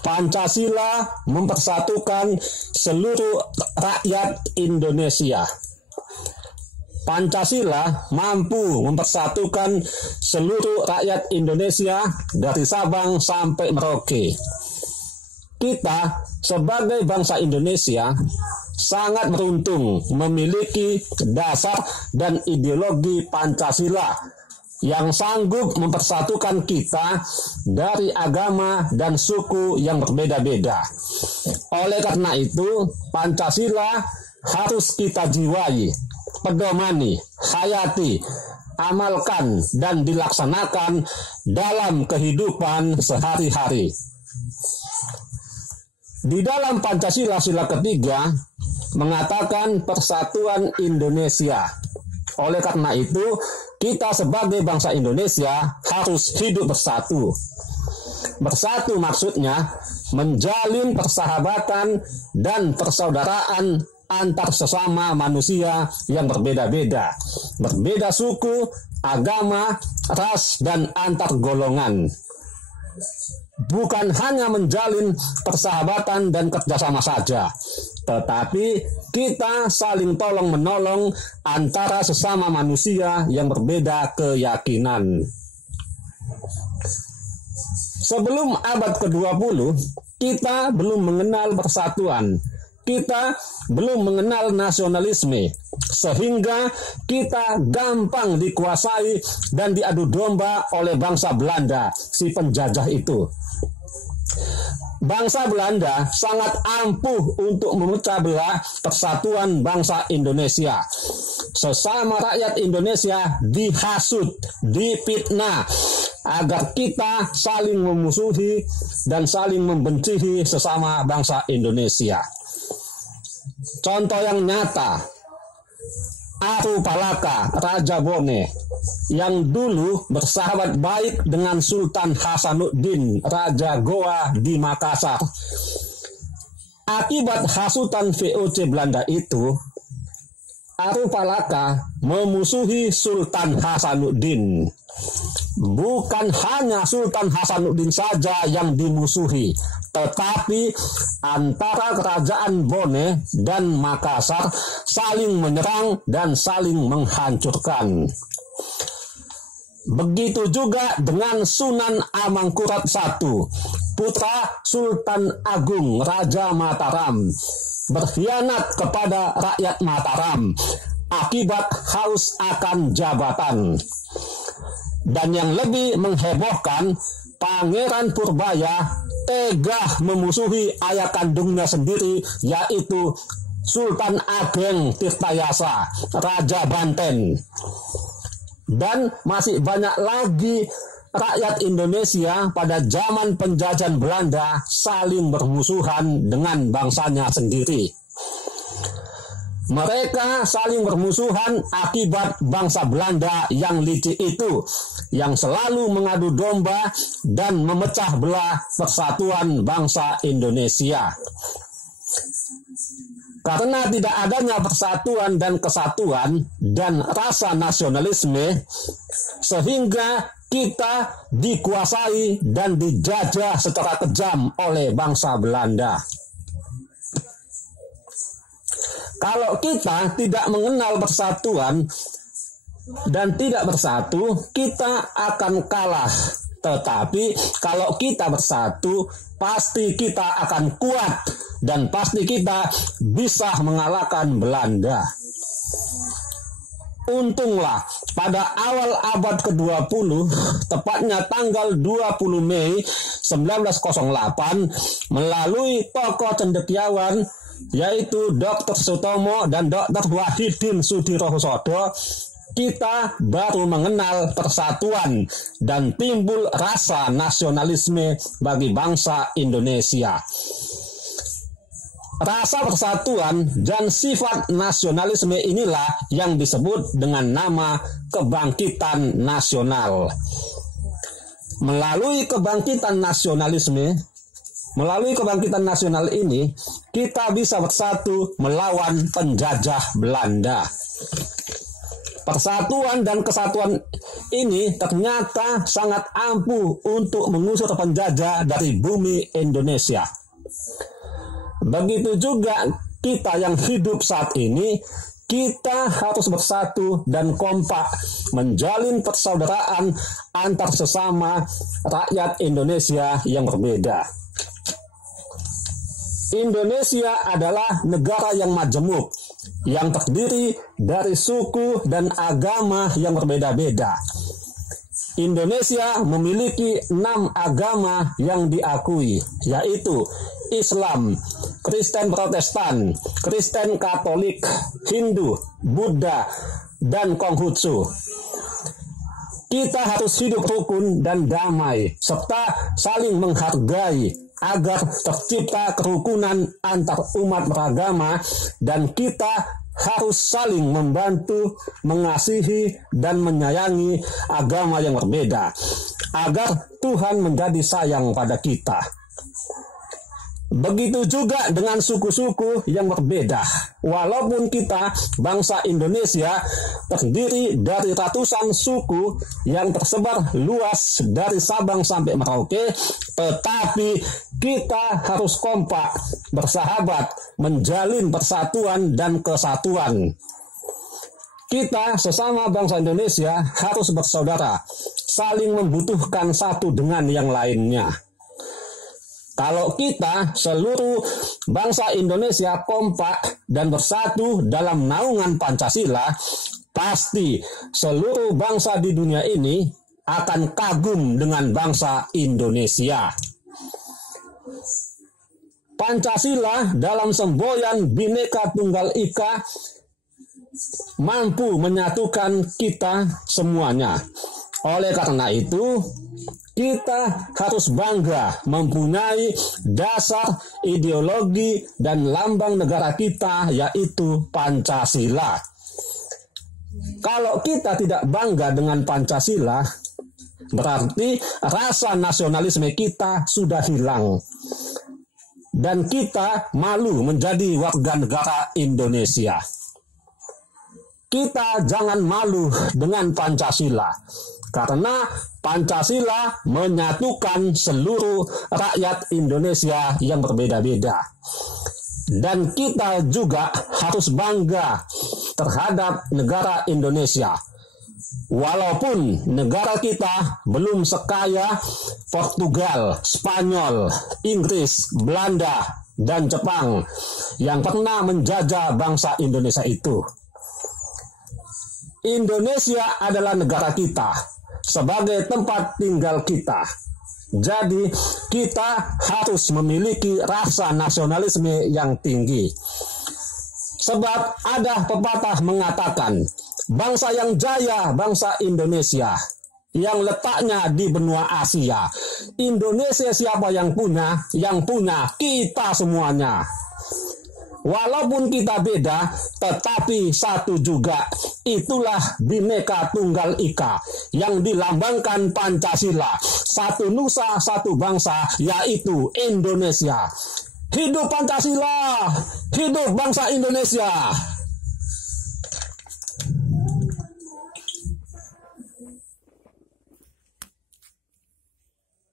Pancasila mempersatukan seluruh rakyat Indonesia. Pancasila mampu mempersatukan seluruh rakyat Indonesia dari Sabang sampai Merauke. Kita sebagai bangsa Indonesia sangat beruntung memiliki dasar dan ideologi Pancasila yang sanggup mempersatukan kita dari agama dan suku yang berbeda-beda. Oleh karena itu, Pancasila harus kita jiwai, pedomani, hayati, amalkan, dan dilaksanakan dalam kehidupan sehari-hari. Di dalam Pancasila sila ketiga mengatakan persatuan Indonesia. Oleh karena itu, kita sebagai bangsa Indonesia harus hidup bersatu. Bersatu maksudnya menjalin persahabatan dan persaudaraan antar sesama manusia yang berbeda-beda. Berbeda suku, agama, ras, dan antar golongan. Bukan hanya menjalin persahabatan dan kerjasama saja, tetapi kita saling tolong-menolong antara sesama manusia yang berbeda keyakinan. Sebelum abad ke-20, kita belum mengenal persatuan. Kita belum mengenal nasionalisme, sehingga kita gampang dikuasai dan diadu domba oleh bangsa Belanda, si penjajah itu. Bangsa Belanda sangat ampuh untuk memecah belah persatuan bangsa Indonesia. Sesama rakyat Indonesia dihasut, difitnah, agar kita saling memusuhi dan saling membenci sesama bangsa Indonesia. Contoh yang nyata, Aru Palaka, Raja Bone, yang dulu bersahabat baik dengan Sultan Hasanuddin, Raja Goa di Makassar. Akibat hasutan VOC Belanda itu, Aru Palaka memusuhi Sultan Hasanuddin. Bukan hanya Sultan Hasanuddin saja yang dimusuhi, tetapi antara kerajaan Bone dan Makassar saling menyerang dan saling menghancurkan. Begitu juga dengan Sunan Amangkurat I, putra Sultan Agung Raja Mataram, berkhianat kepada rakyat Mataram akibat haus akan jabatan. Dan yang lebih menghebohkan, Pangeran Purbaya tega memusuhi ayah kandungnya sendiri, yaitu Sultan Ageng Tirtayasa, Raja Banten. Dan masih banyak lagi rakyat Indonesia pada zaman penjajahan Belanda saling bermusuhan dengan bangsanya sendiri. Mereka saling bermusuhan akibat bangsa Belanda yang licik itu, yang selalu mengadu domba dan memecah belah persatuan bangsa Indonesia. Karena tidak adanya persatuan dan kesatuan dan rasa nasionalisme, sehingga kita dikuasai dan dijajah secara kejam oleh bangsa Belanda. Kalau kita tidak mengenal persatuan dan tidak bersatu, kita akan kalah. Tetapi kalau kita bersatu, pasti kita akan kuat dan pasti kita bisa mengalahkan Belanda. Untunglah pada awal abad ke-20, tepatnya tanggal 20 Mei 1908, melalui tokoh cendekiawan yaitu Dr. Sutomo dan Dr. Wahidin Sudirohusodo, kita baru mengenal persatuan dan timbul rasa nasionalisme bagi bangsa Indonesia. Rasa persatuan dan sifat nasionalisme inilah yang disebut dengan nama kebangkitan nasional. Melalui kebangkitan nasional ini, kita bisa bersatu melawan penjajah Belanda. Persatuan dan kesatuan ini ternyata sangat ampuh untuk mengusir penjajah dari bumi Indonesia. Begitu juga kita yang hidup saat ini, kita harus bersatu dan kompak menjalin persaudaraan antar sesama rakyat Indonesia yang berbeda. Indonesia adalah negara yang majemuk, yang terdiri dari suku dan agama yang berbeda-beda. Indonesia memiliki 6 agama yang diakui, yaitu Islam, Kristen Protestan, Kristen Katolik, Hindu, Buddha, dan Konghucu. Kita harus hidup rukun dan damai, serta saling menghargai agar tercipta kerukunan antar umat beragama, dan kita harus saling membantu, mengasihi, dan menyayangi agama yang berbeda, agar Tuhan menjadi sayang pada kita. Begitu juga dengan suku-suku yang berbeda. Walaupun kita bangsa Indonesia terdiri dari ratusan suku yang tersebar luas dari Sabang sampai Merauke, tetapi kita harus kompak, bersahabat, menjalin persatuan dan kesatuan. Kita sesama bangsa Indonesia harus bersaudara, saling membutuhkan satu dengan yang lainnya. Kalau kita seluruh bangsa Indonesia kompak dan bersatu dalam naungan Pancasila, pasti seluruh bangsa di dunia ini akan kagum dengan bangsa Indonesia. Pancasila dalam semboyan Bhinneka Tunggal Ika mampu menyatukan kita semuanya. Oleh karena itu, kita harus bangga mempunyai dasar ideologi dan lambang negara kita, yaitu Pancasila. Kalau kita tidak bangga dengan Pancasila, berarti rasa nasionalisme kita sudah hilang. Dan kita malu menjadi warga negara Indonesia. Kita jangan malu dengan Pancasila, karena Pancasila menyatukan seluruh rakyat Indonesia yang berbeda-beda. Dan kita juga harus bangga terhadap negara Indonesia. Walaupun negara kita belum sekaya Portugal, Spanyol, Inggris, Belanda, dan Jepang yang pernah menjajah bangsa Indonesia itu. Indonesia adalah negara kita sebagai tempat tinggal kita. Jadi kita harus memiliki rasa nasionalisme yang tinggi. Sebab ada pepatah mengatakan, bangsa yang jaya bangsa Indonesia, yang letaknya di benua Asia. Indonesia siapa yang punya? Yang punya kita semuanya. Walaupun kita beda, tetapi satu juga. Itulah Bhinneka Tunggal Ika yang dilambangkan Pancasila. Satu nusa, satu bangsa, yaitu Indonesia. Hidup Pancasila, hidup bangsa Indonesia.